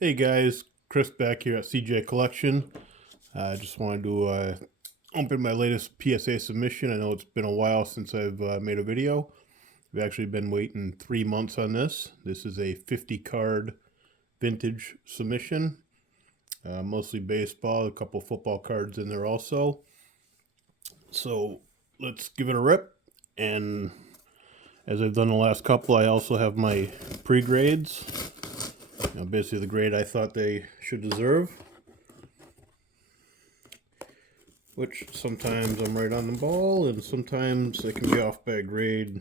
Hey guys, Chris back here at CJ Collection. I just wanted to open my latest PSA submission. I know it's been a while since I've made a video. I've actually been waiting 3 months on this. This is a 50 card vintage submission, mostly baseball, a couple football cards in there also. So let's give it a rip. And as I've done the last couple, I also have my pre-grades. Basically the grade I thought they should deserve, which sometimes I'm right on the ball and sometimes I can be off by a grade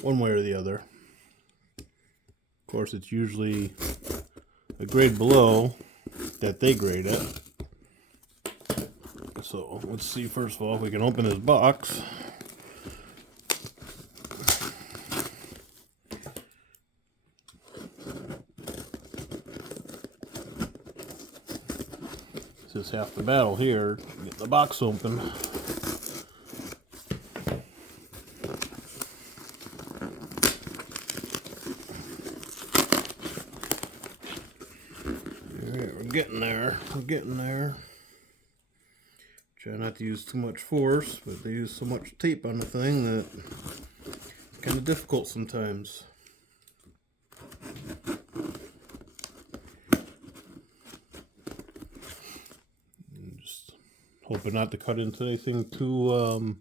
one way or the other. Of course, it's usually a grade below that they grade it. So let's see, first of all, if we can open this box. This is half the battle here, get the box open. Alright, we're getting there. Try not to use too much force, but they use so much tape on the thing that it's kind of difficult sometimes. Hoping not to cut into anything too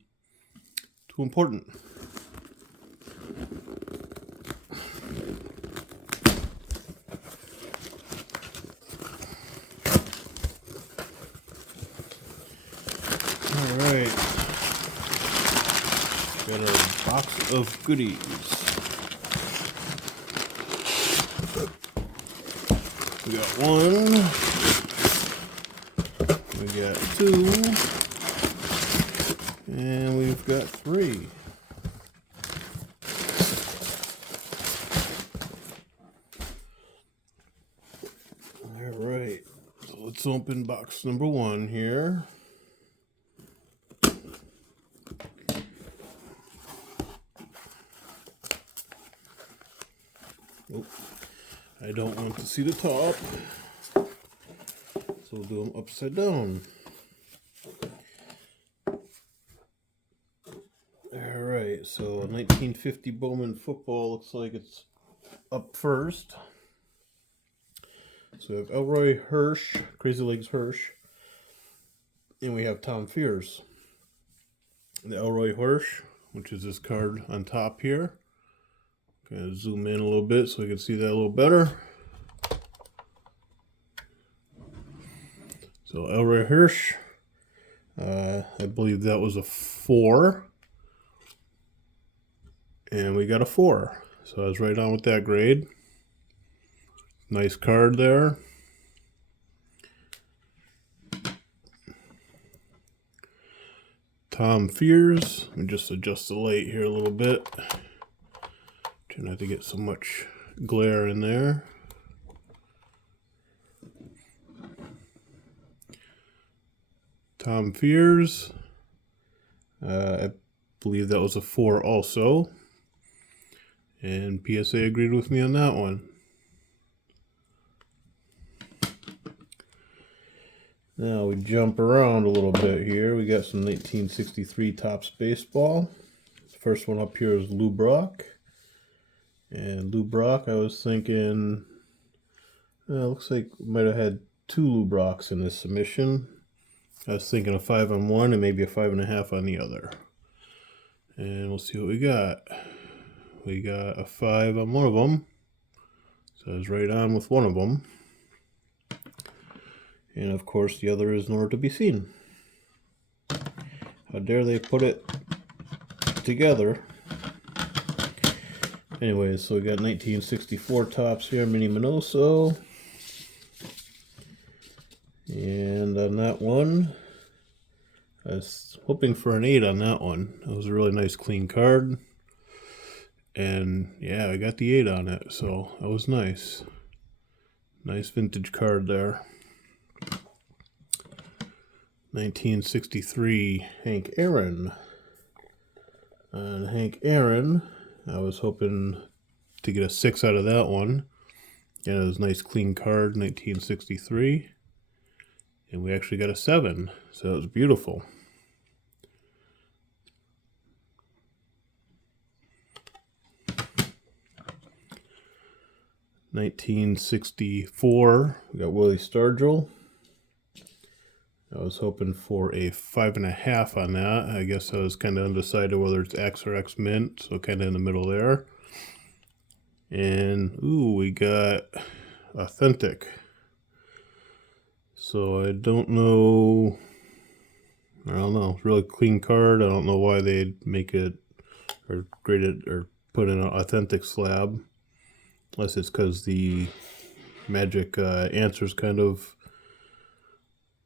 important. All right, got a box of goodies. We got one. We got two, and we've got three. All right, so let's open box number one here. Oh, I don't want to see the top. So we'll do them upside down. Alright, so 1950 Bowman football looks like it's up first. So we have Elroy Hirsch, Crazy Legs Hirsch, and we have Tom Fears. The Elroy Hirsch, which is this card on top here. Kind of zoom in a little bit so we can see that a little better. So Elroy Hirsch, I believe that was a 4. And we got a 4. So I was right on with that grade. Nice card there. Tom Fears. Let me just adjust the light here a little bit. Try not to get so much glare in there. Tom Fears. I believe that was a 4 also. And PSA agreed with me on that one. Now we jump around a little bit here. We got some 1963 Topps baseball. The first one up here is Lou Brock. And Lou Brock, I was thinking, looks like we might have had 2 Lou Brocks in this submission. I was thinking a 5 on one and maybe a 5.5 on the other. And we'll see what we got. We got a 5 on one of them. So I was right on with one of them. And of course the other is nowhere to be seen. How dare they put it together. Anyways, so we got 1964 Topps here, Minnie Minoso. And on that one, I was hoping for an 8 on that one. It was a really nice clean card. And yeah, I got the 8 on it, so that was nice. Nice vintage card there. 1963 Hank Aaron. On Hank Aaron, I was hoping to get a 6 out of that one. And it was a nice clean card, 1963. And we actually got a 7, so it was beautiful. $1964, we got Willie Stargell. I was hoping for a 5.5 on that. I guess I was kind of undecided whether it's X or X Mint, so kind of in the middle there. And, ooh, we got Authentic. So I don't know. Really clean card. I don't know why they'd make it or grade it or put in an Authentic slab. Unless it's because the magic answers kind of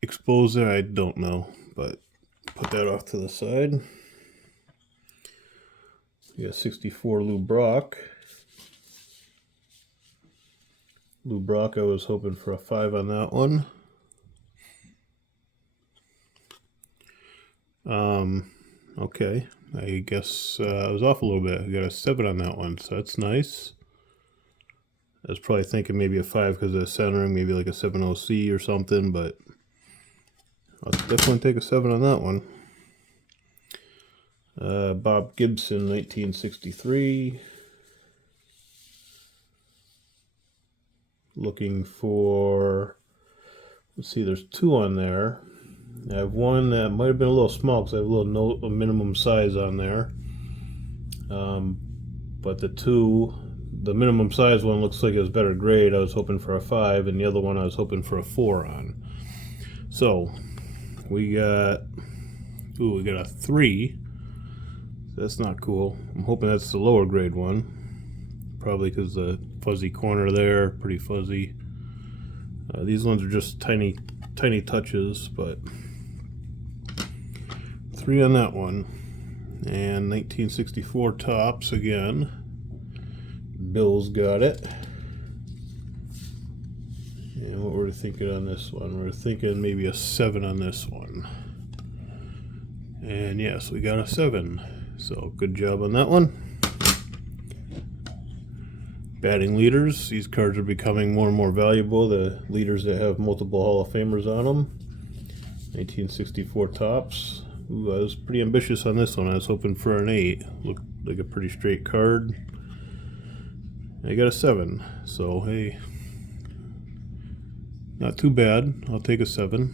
exposed there. I don't know. But put that off to the side. We got 64 Lou Brock. Lou Brock, I was hoping for a 5 on that one. Okay, I guess I was off a little bit. I got a 7 on that one, so that's nice. I was probably thinking maybe a 5 because of the centering, maybe like a 7.0C or something, but I'll definitely take a 7 on that one. Bob Gibson, 1963. Looking for, let's see, there's 2 on there. I have one that might have been a little small because I have a minimum size on there. But the minimum size one looks like it was better grade. I was hoping for a 5, and the other one I was hoping for a 4 on. So we got a 3. That's not cool. I'm hoping that's the lower grade one. Probably because the fuzzy corner there, pretty fuzzy. These ones are just tiny touches, but 3 on that one. And 1964 Topps again. Bill's got it. And what were we thinking on this one? We're thinking maybe a 7 on this one. And yes, we got a 7. So good job on that one. Batting leaders. These cards are becoming more and more valuable. The leaders that have multiple Hall of Famers on them. 1964 Topps. Ooh, I was pretty ambitious on this one. I was hoping for an 8. Looked like a pretty straight card. I got a 7. So, hey, not too bad. I'll take a 7.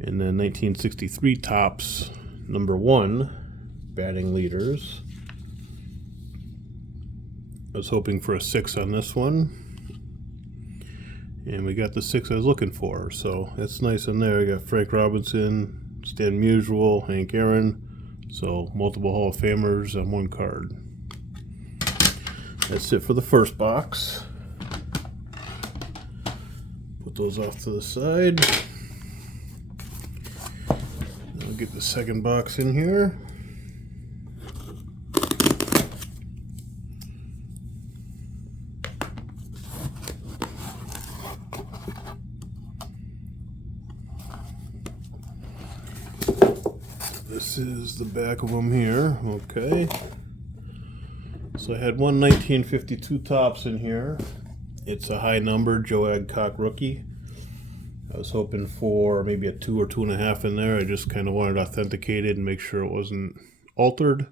And then 1963 Topps, number 1, batting leaders. I was hoping for a 6 on this one. And we got the 6 I was looking for, so that's nice in there. We got Frank Robinson, Stan Musial, Hank Aaron, so multiple Hall of Famers on one card. That's it for the first box. Put those off to the side. I'll get the second box in here. This is the back of them here. Okay. So I had one 1952 Topps in here. It's a high number, Joe Adcock rookie. I was hoping for maybe a 2 or 2.5 in there. I just kind of wanted authenticated and make sure it wasn't altered.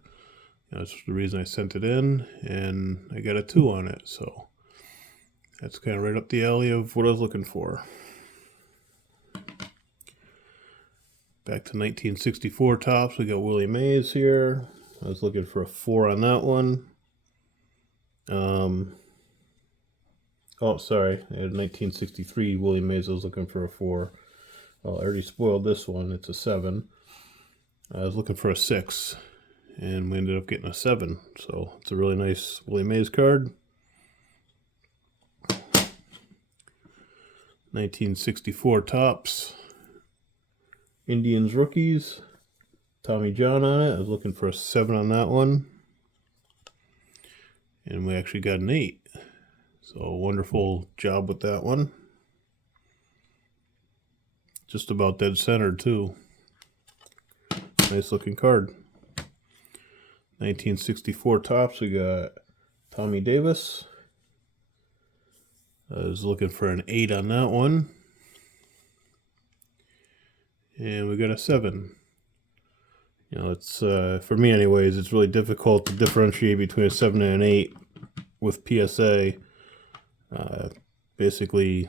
That's the reason I sent it in, and I got a 2 on it. So that's kind of right up the alley of what I was looking for. Back to 1964 Topps, we got Willie Mays here. I was looking for a 4 on that one. Oh, sorry, I had 1963 Willie Mays. I was looking for a 4. Well, I already spoiled this one. It's a 7. I was looking for a 6, and we ended up getting a 7. So it's a really nice Willie Mays card. 1964 Topps, Indians rookies, Tommy John on it. I was looking for a 7 on that one, and we actually got an 8. So wonderful job with that one. Just about dead centered too. Nice looking card. 1964 Topps, we got Tommy Davis. I was looking for an 8 on that one. And we got a 7. You know, it's for me anyways, it's really difficult to differentiate between a 7 and an 8 with PSA. Basically,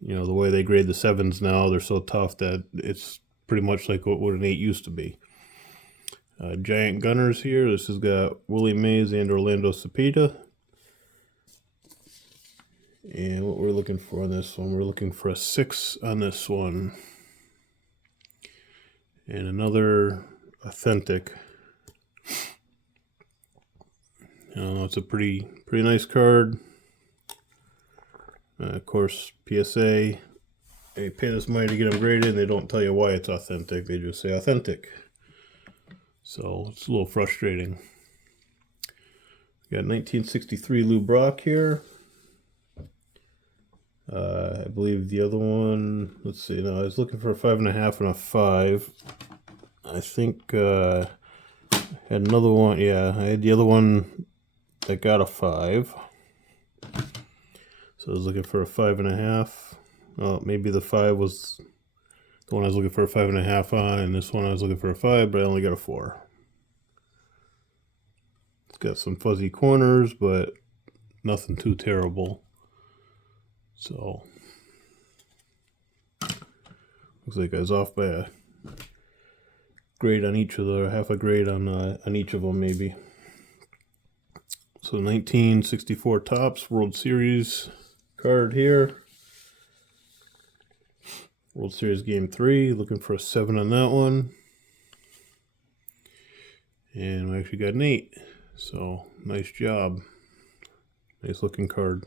you know, the way they grade the 7s now, they're so tough that it's pretty much like what an 8 used to be. Giant Gunners here. This has got Willie Mays and Orlando Cepeda. And what we're looking for on this one, we're looking for a 6 on this one. And another authentic. You know, it's a pretty nice card. Of course, PSA, they pay this money to get them graded, and they don't tell you why it's authentic. They just say authentic. So it's a little frustrating. We got 1963 Lou Brock here. I believe the other one, let's see, no, I was looking for a 5.5 and a 5. I think I had another one, yeah, I had the other one that got a 5. So I was looking for a 5.5. Oh, maybe the 5 was the one I was looking for a 5.5 on, and this one I was looking for a 5, but I only got a 4. It's got some fuzzy corners, but nothing too terrible. So looks like I was off by a grade on each of the, half a grade on each of them maybe. So 1964 Topps World Series card here. World Series Game 3, looking for a 7 on that one. And we actually got an 8. So nice job. Nice looking card.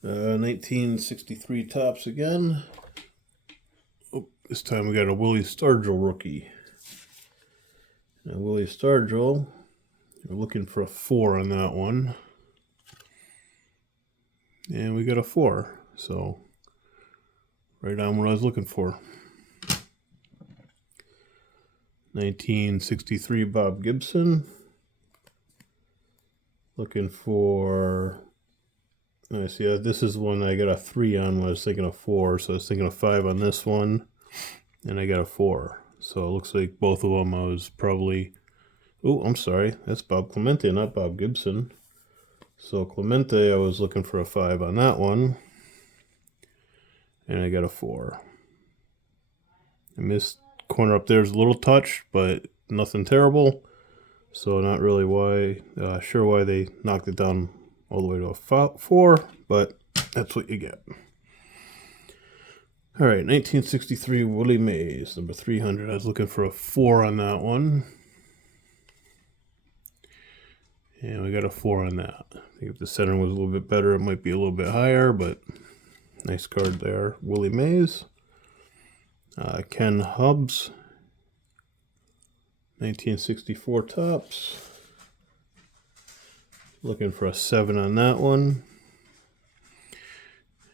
1963 Topps again. Oh, this time we got a Willie Stargell rookie. Now Willie Stargell, we're looking for a 4 on that one. And we got a 4. So right on what I was looking for. 1963 Bob Gibson. Looking for, I see, this is one I got a 3 on when I was thinking of 4. So I was thinking of 5 on this one. And I got a 4. So it looks like both of them I was probably, oh, I'm sorry. That's Bob Clemente, not Bob Gibson. So Clemente, I was looking for a 5 on that one. And I got a 4. And this corner up there is a little touch, but nothing terrible. So not really sure why they knocked it down all the way to a 4, but that's what you get. All right, 1963 Willie Mays, number 300. I was looking for a 4 on that one. And we got a 4 on that. I think if the centering was a little bit better, it might be a little bit higher, but nice card there. Willie Mays. Ken Hubbs. 1964 Topps. Looking for a 7 on that one.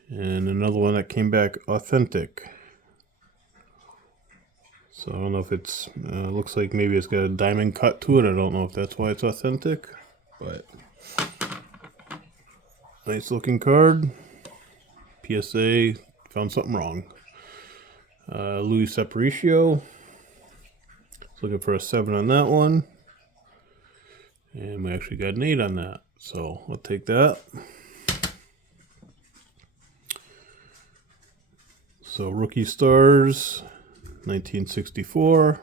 And another one that came back authentic. So I don't know if it's, looks like maybe it's got a diamond cut to it. I don't know if that's why it's authentic, but nice looking card. PSA found something wrong. Louis Aparicio. Looking for a 7 on that one. And we actually got an 8 on that. So I'll take that. So Rookie Stars, 1964.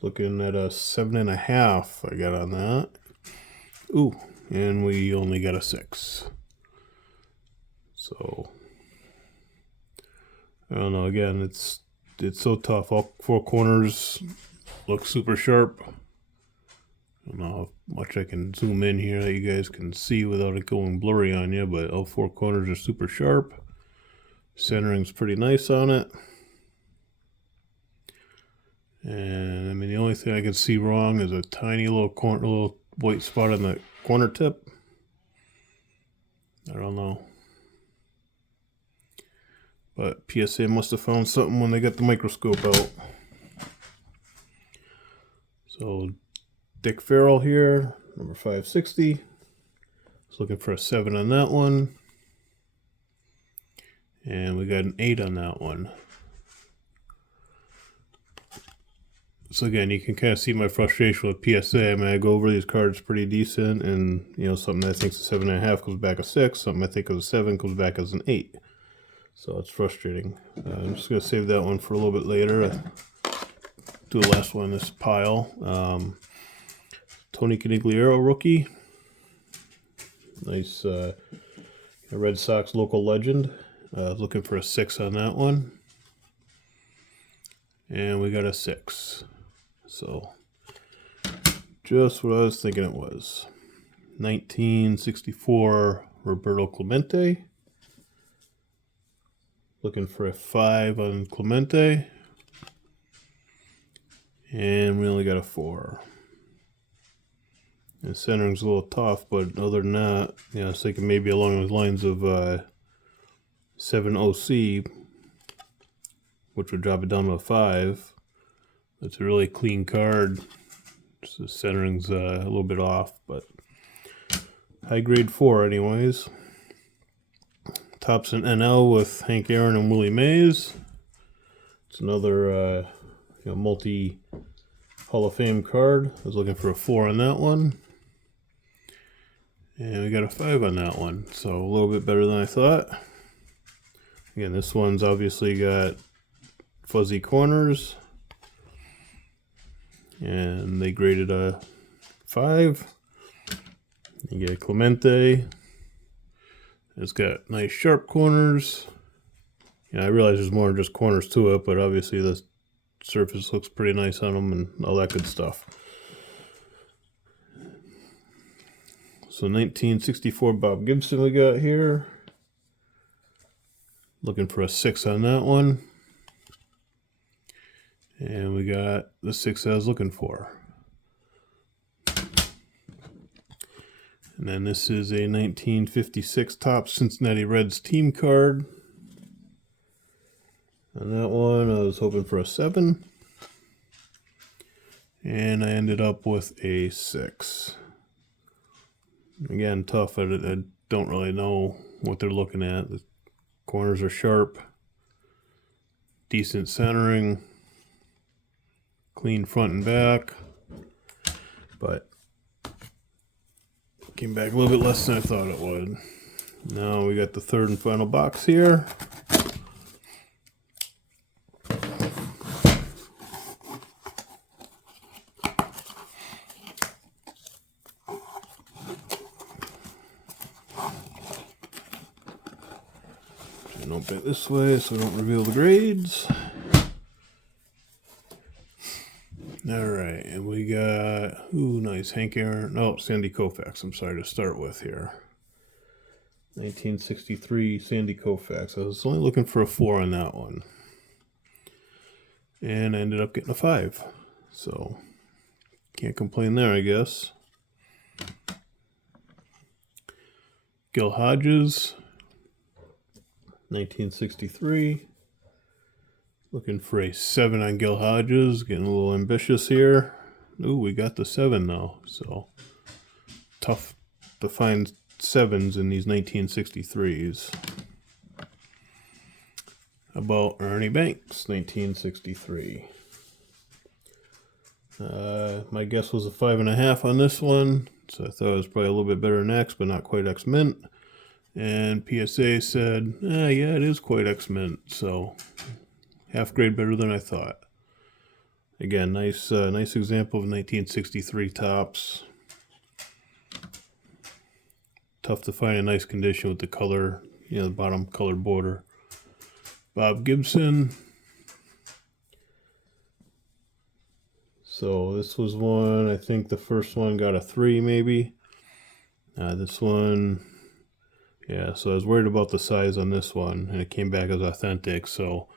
Looking at a 7.5 I got on that. Ooh, and we only got a 6. So I don't know, again, it's so tough. All 4 corners look super sharp. I don't know how much I can zoom in here that you guys can see without it going blurry on you, but all 4 corners are super sharp. Centering's pretty nice on it. And I mean, the only thing I can see wrong is a tiny little white spot on the corner tip. I don't know. But PSA must have found something when they got the microscope out. So Dick Farrell here, number 560. Was looking for a 7 on that one. And we got an 8 on that one. So again, you can kind of see my frustration with PSA. I mean, I go over these cards pretty decent, and something that I think is a 7.5 comes back a 6. Something I think is a 7 comes back as an 8. So it's frustrating. I'm just gonna save that one for a little bit later. Do the last one in this pile. Tony Conigliaro rookie. Nice Red Sox local legend. Looking for a 6 on that one. And we got a 6. So just what I was thinking it was. 1964 Roberto Clemente. Looking for a 5 on Clemente. And we only got a 4. And centering's a little tough, but other than that, I was thinking maybe along the lines of 7 OC, which would drop it down to a 5. It's a really clean card. Just the centering's a little bit off, but high grade 4 anyways. Tops an NL with Hank Aaron and Willie Mays. It's another multi Hall of Fame card. I was looking for a 4 on that one. And we got a 5 on that one. So a little bit better than I thought. Again, this one's obviously got fuzzy corners. And they graded a 5. You get Clemente. It's got nice sharp corners. I realize there's more than just corners to it, but obviously the surface looks pretty nice on them and all that good stuff. So 1964 Bob Gibson we got here. Looking for a 6 on that one. And we got the 6 I was looking for. And then this is a 1956 Topps Cincinnati Reds team card. On that one, I was hoping for a 7. And I ended up with a 6. Again, tough. I don't really know what they're looking at. The corners are sharp. Decent centering. Clean front and back. But came back a little bit less than I thought it would. Now we got the third and final box here. And open it this way so we don't reveal the grades. Alright, and we got, nice, Hank Aaron, Sandy Koufax, I'm sorry, to start with here. 1963 Sandy Koufax. I was only looking for a 4 on that one. And I ended up getting a 5. So, can't complain there, I guess. Gil Hodges, 1963. Looking for a 7 on Gil Hodges. Getting a little ambitious here. Ooh, we got the 7 though. So tough to find 7s in these 1963s. About Ernie Banks, 1963. My guess was a 5.5 on this one. So I thought it was probably a little bit better than X, but not quite X Mint. And PSA said, yeah, it is quite X Mint. So half grade better than I thought. Again, nice example of 1963 Topps. Tough to find a nice condition with the color, the bottom colored border. Bob Gibson. So this was one, I think the first one got a 3 maybe. This one, yeah, so I was worried about the size on this one, and it came back as authentic, so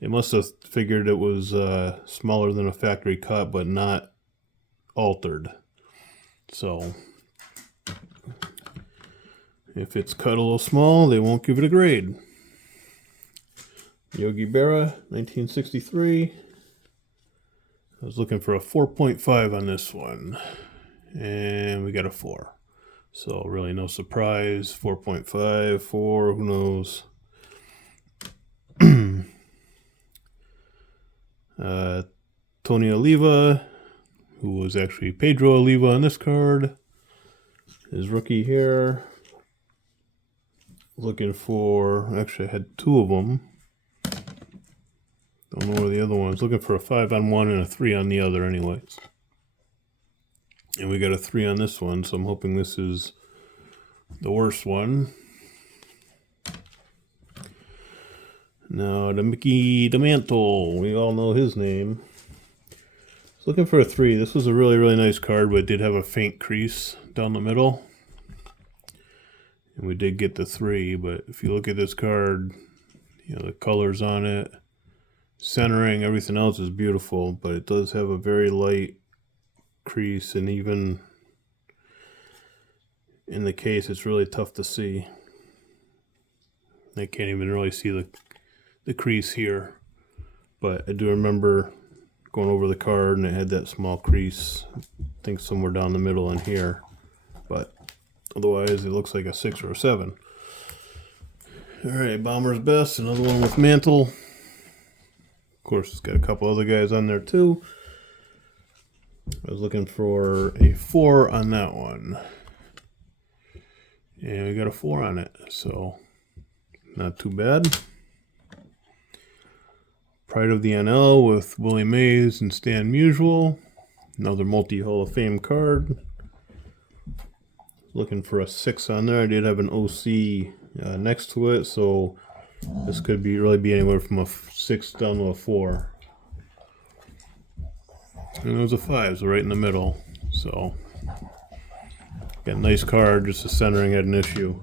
they must have figured it was smaller than a factory cut, but not altered. So if it's cut a little small, they won't give it a grade. Yogi Berra, 1963. I was looking for a 4.5 on this one, and we got a 4. So really no surprise. 4.5, 4, who knows? Tony Oliva, who was actually Pedro Oliva on this card. His rookie here. Looking for, actually I had 2 of them. Don't know where the other one is. Looking for a 5 on one and a 3 on the other anyways. And we got a 3 on this one, so I'm hoping this is the worst one. Now, the Mickey DeMantle, we all know his name. I was looking for a 3. This was a really, really nice card, but it did have a faint crease down the middle. And we did get the 3, but if you look at this card, you know, the colors on it, centering, everything else is beautiful, but it does have a very light crease, and even in the case it's really tough to see. I can't even really see the crease here, but I do remember going over the card and it had that small crease, I think somewhere down the middle in here, but otherwise it looks like a 6 or a 7. Alright, Bomber's Best, another one with Mantle. Of course, it's got a couple other guys on there too. I was looking for a 4 on that one. And we got a 4 on it, so not too bad. Pride of the NL with Willie Mays and Stan Musial. Another multi-Hall of Fame card. Looking for a 6 on there. I did have an OC next to it, so this could really be anywhere from a 6 down to a 4. And it was a 5, so right in the middle. So, got a nice card, just the centering had an issue.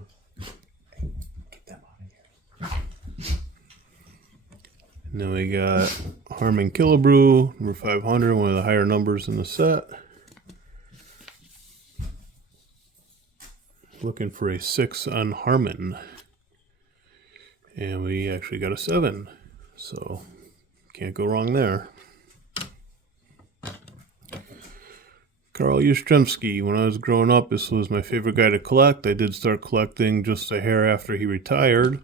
And then we got Harmon Killebrew, number 500, one of the higher numbers in the set. Looking for a 6 on Harmon. And we actually got a 7. So, can't go wrong there. Carl Yastrzemski. When I was growing up, this was my favorite guy to collect. I did start collecting just a hair after he retired,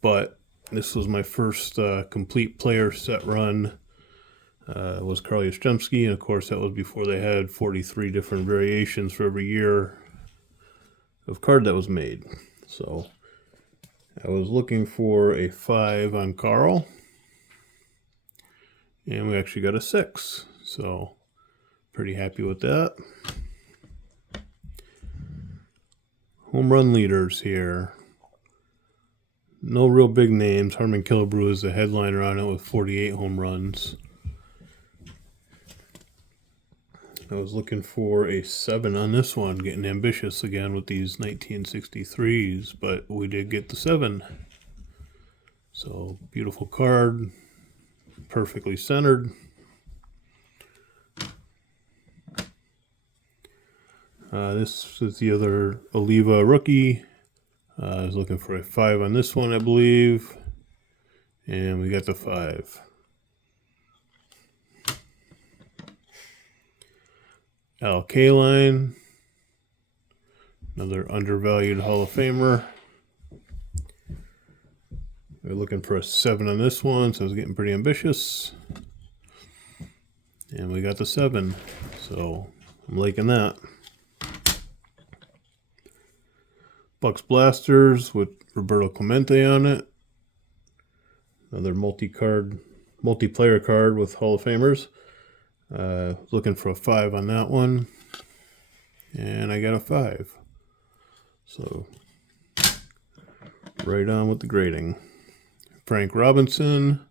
but this was my first complete player set run. Was Carl Yastrzemski, and of course that was before they had 43 different variations for every year of card that was made. So I was looking for a 5 on Carl, and we actually got a 6. So pretty happy with that. Home run leaders here. No real big names. Harmon Killebrew is the headliner on it with 48 home runs. I was looking for a 7 on this one, getting ambitious again with these 1963s, but we did get the 7. So, beautiful card, perfectly centered. This is the other Oliva rookie. I was looking for a 5 on this one, I believe. And we got the 5. Al Kaline. Another undervalued Hall of Famer. We're looking for a 7 on this one, so I was getting pretty ambitious. And we got the 7. So I'm liking that. Bucks Blasters with Roberto Clemente on it. Another multiplayer card with Hall of Famers. Looking for a 5 on that one. And I got a 5. So, right on with the grading. Frank Robinson.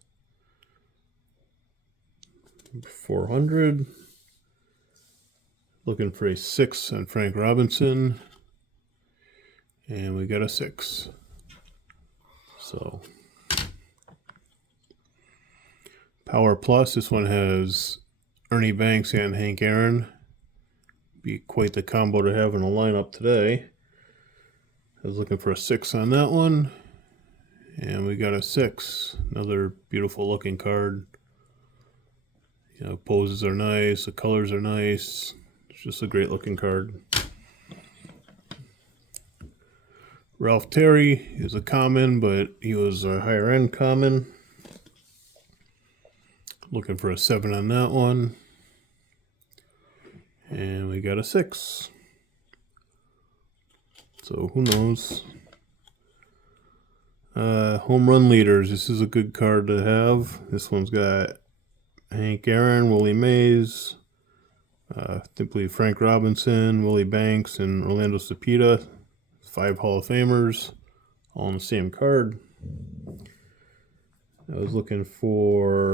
400. Looking for a 6 on Frank Robinson. And we got a 6. So, Power Plus, this one has Ernie Banks and Hank Aaron. Be quite the combo to have in a lineup today. I was looking for a 6 on that one. And we got a 6. Another beautiful looking card. You know, poses are nice, the colors are nice. It's just a great looking card. Ralph Terry is a common, but he was a higher end common. Looking for a 7 on that one. And we got a 6. So who knows? Home run leaders. This is a good card to have. This one's got Hank Aaron, Willie Mays, simply Frank Robinson, Willie Banks, and Orlando Cepeda. 5 Hall of Famers, all on the same card. I was looking for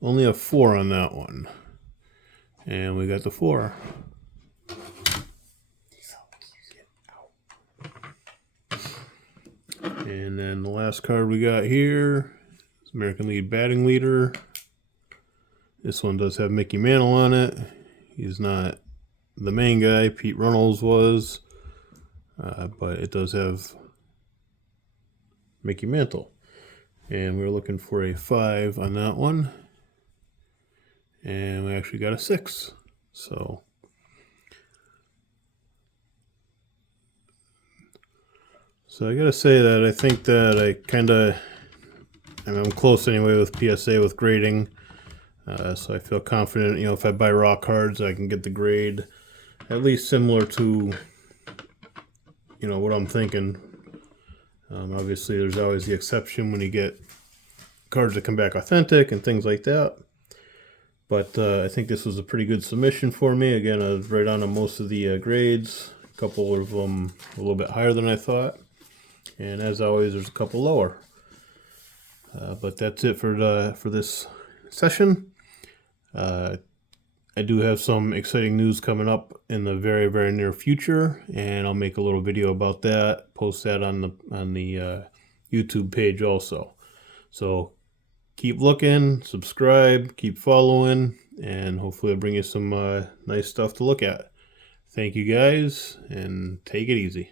only a 4 on that one. And we got the 4. And then the last card we got here is American League Batting Leader. This one does have Mickey Mantle on it. He's not the main guy. Pete Runnels was. But it does have Mickey Mantle. And we're looking for a 5 on that one. And we actually got a 6. So I gotta say that I think that I'm close anyway with PSA with grading. So I feel confident, you know, if I buy raw cards, I can get the grade at least similar to, you know, what I'm thinking. Obviously, there's always the exception when you get cards that come back authentic and things like that. But I think this was a pretty good submission for me. Again, I was right on most of the grades. A couple of them a little bit higher than I thought. And as always, there's a couple lower. But that's it for this session. I do have some exciting news coming up in the very, very near future, and I'll make a little video about that, post that on the YouTube page also. So keep looking, subscribe, keep following, and hopefully I'll bring you some nice stuff to look at. Thank you guys, and take it easy.